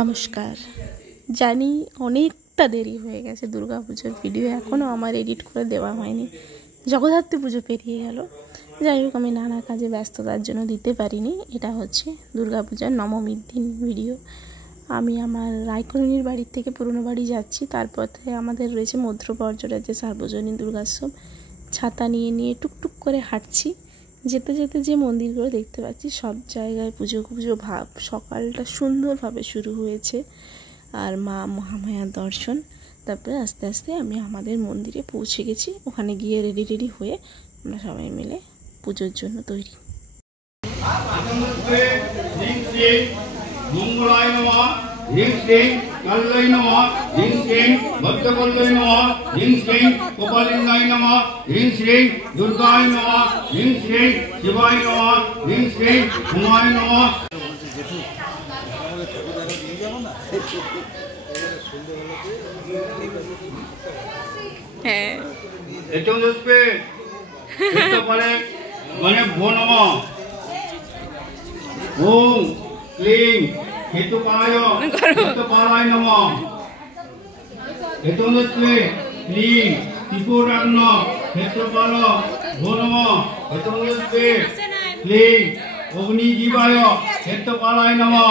নমস্কার। জানি অনেকটা দেরি হয়ে গেছে, দুর্গা পুজোর ভিডিও এখনও আমার এডিট করে দেওয়া হয়নি। জগদ্ধাত্রী পুজো পেরিয়ে গেল। যাই হোক, আমি নানা কাজে ব্যস্ততার জন্য দিতে পারিনি। এটা হচ্ছে দুর্গা পূজার নবমীর দিন ভিডিও। আমি আমার রায়কলোনির বাড়ির থেকে পুরনো বাড়ি যাচ্ছি। তারপর থেকে আমাদের রয়েছে মধ্য বর্জরাজ্যে সার্বজনীন দুর্গোৎসব। ছাতা নিয়ে নিয়ে টুকটুক করে হাঁটছি। যেতে যেতে যে মন্দিরগুলো দেখতে পাচ্ছি, সব জায়গায় পুজো পুজো ভাব। সকালটা সুন্দরভাবে শুরু হয়েছে আর মা মহামায়ার দর্শন। তারপরে আস্তে আস্তে আমি আমাদের মন্দিরে পৌঁছে গেছি। ওখানে গিয়ে রেডি হয়ে আমরা সবাই মিলে পুজোর জন্য তৈরি। ह्रीं श्रीं कल्लै नमः ह्रीं श्रीं भक्तकल्लै नमः ह्रीं श्रीं कपालिन्दाय नमः ह्रीं श्रीं दुर्गाय नमः ह्रीं श्रीं शिवाय नमः ह्रीं श्रीं उमाय नमः। एतोदस्पे चित्तफले गणे भो नमः। ओम क्लीं हेतुपाय हेतुपालाय नमः। हेतुदस्पे क्लीं त्रिपुराग्न हेतुपाल भो नमः। हेतुदस्पे क्लीं अग्निजीवाय हेतुपालाय नमः।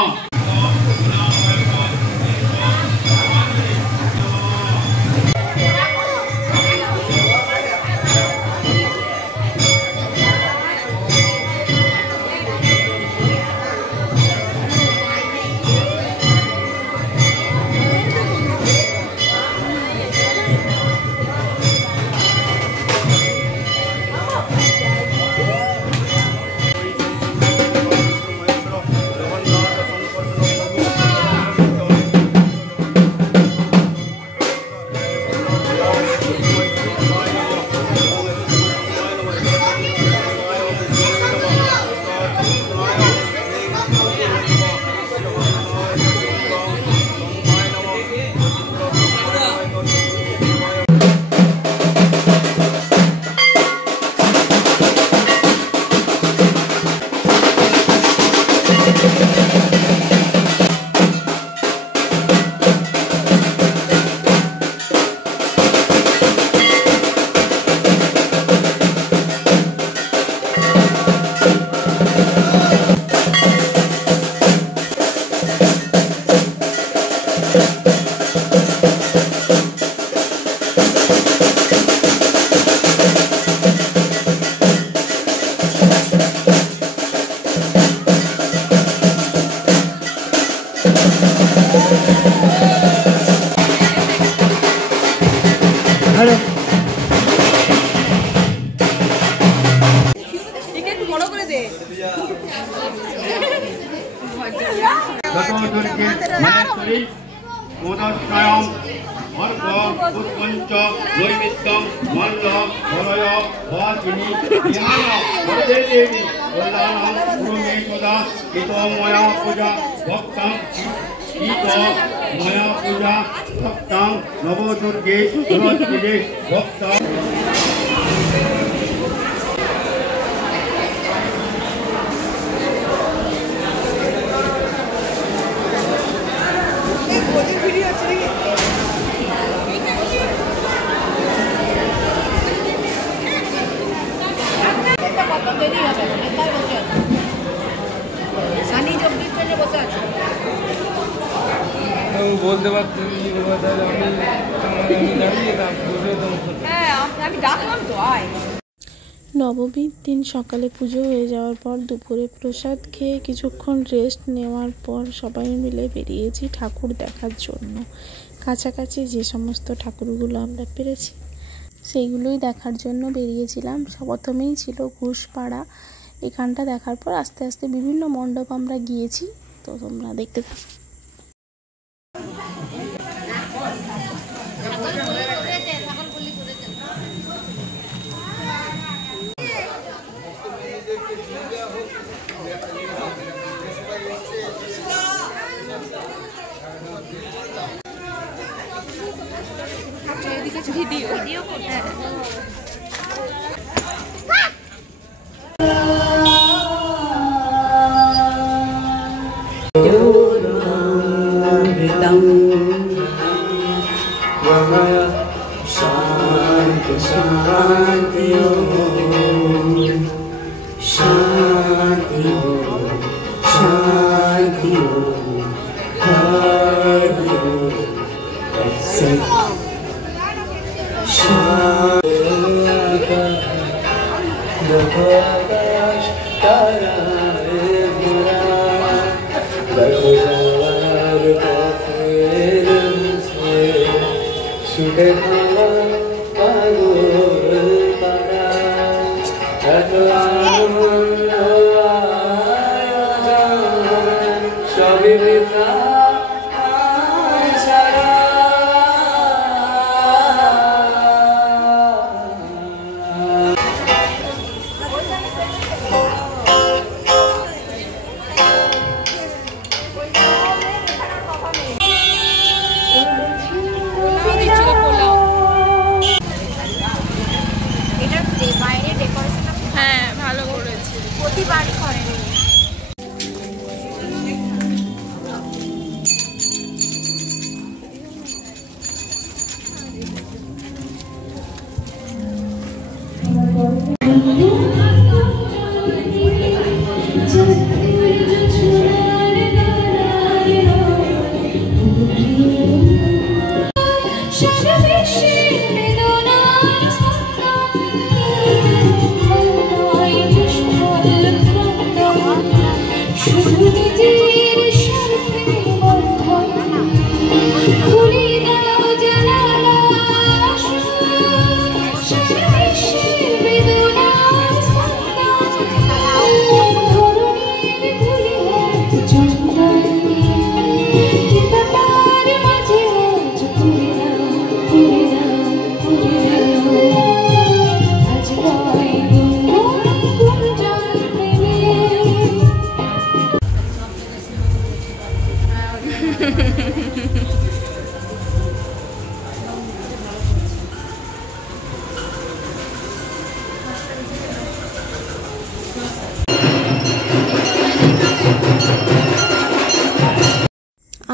नवदुर्गे भक्ता বলতে পারছি নবমীর দিন সকালে পুজো হয়ে যাওয়ার পর দুপুরে প্রসাদ খেয়ে কিছুক্ষণ রেস্ট নেওয়ার পর সবাই মিলে বেরিয়েছি ঠাকুর দেখার জন্য। কাছাকাছি যে সমস্ত ঠাকুরগুলো আমরা পেরেছি সেইগুলোই দেখার জন্য বেরিয়েছিলাম। প্রথমেই ছিল ঘোষপাড়া। এখানটা দেখার পর আস্তে আস্তে বিভিন্ন মণ্ডপ আমরা গিয়েছি। তো তোমরা দেখতে থাকো। ভিডিও अमृतं त्वमय शान्ति शान्ति शान्ति शान्ति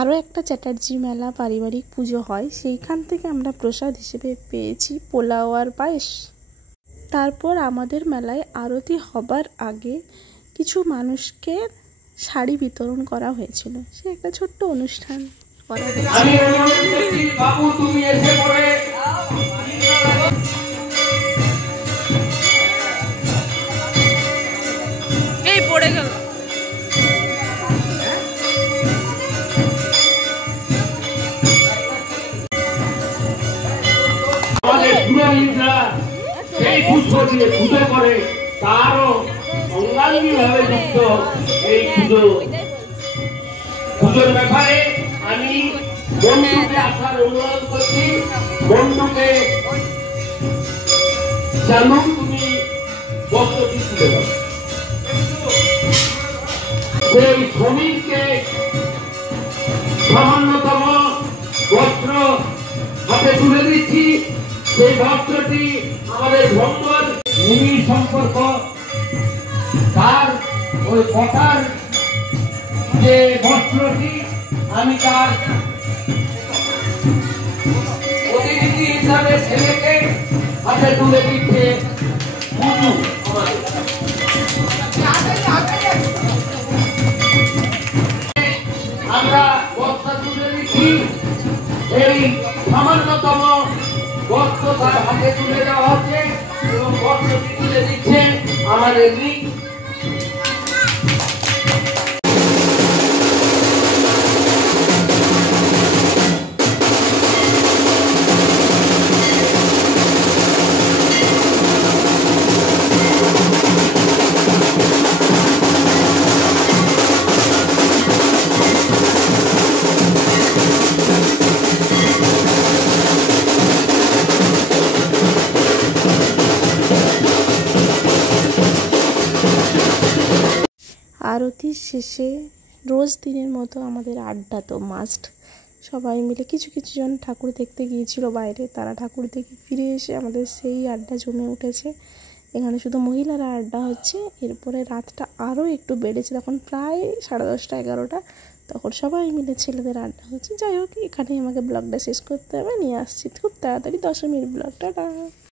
আরও একটা চ্যাটার্জি মেলা পারিবারিক পুজো হয়, সেইখান থেকে আমরা প্রসাদ হিসেবে পেয়েছি পোলাও আর পায়েস। তারপর আমাদের মেলায় আরতি হবার আগে কিছু মানুষকে শাড়ি বিতরণ করা হয়েছিল, সে একটা ছোট্ট অনুষ্ঠান করা হয়েছিল। বাবু তুমি এসে পড়ে এই পড়ে গেল। আমাদের পুরোহিতরা সেই পুষ্প দিয়ে পুজো করে, তারও অঙ্গাঙ্গী ভাবে যুক্ত এই পুজোর ব্যাপারে আমি বন্ধুকে আসার অনুরোধ করছি। বন্ধুকে জানু তুমি বক্তব্য তুলে দাও। সেই শ্রমিককে সামান্যতম বস্ত্র হাতে তুলে দিচ্ছি। সেই বস্ত্রটি আমাদের ভক্তর নিবিড় সম্পর্ক, তার ওই পটার যে বস্ত্রটি আমি তার প্রতিনিধি হিসাবে ছেলেকে হাতে তুলে দিচ্ছে পুজো। আমরা বস্ত্র তুলে দিচ্ছি, এই সামান্যতম বস্ত্র তার হাতে তুলে দেওয়া হচ্ছে এবং বস্ত্রটি তুলে দিচ্ছে আমাদের দিক। আরতির শেষে রোজ দিনের মতো আমাদের আড্ডা তো মাস্ট। সবাই মিলে কিছু জন ঠাকুর দেখতে গিয়েছিল বাইরে, তারা ঠাকুর দেখে ফিরে এসে আমাদের সেই আড্ডা জমে উঠেছে। এখানে শুধু মহিলারা আড্ডা হচ্ছে। এরপরে রাতটা আরও একটু বেড়েছে, তখন প্রায় 10:30 11টা তখন সবাই মিলে ছেলেদের আড্ডা হচ্ছে। যাই হোক, এখানেই আমাকে ব্লগটা শেষ করতে হবে, নিয়ে আসছি খুব তাড়াতাড়ি দশমীর ব্লগটা।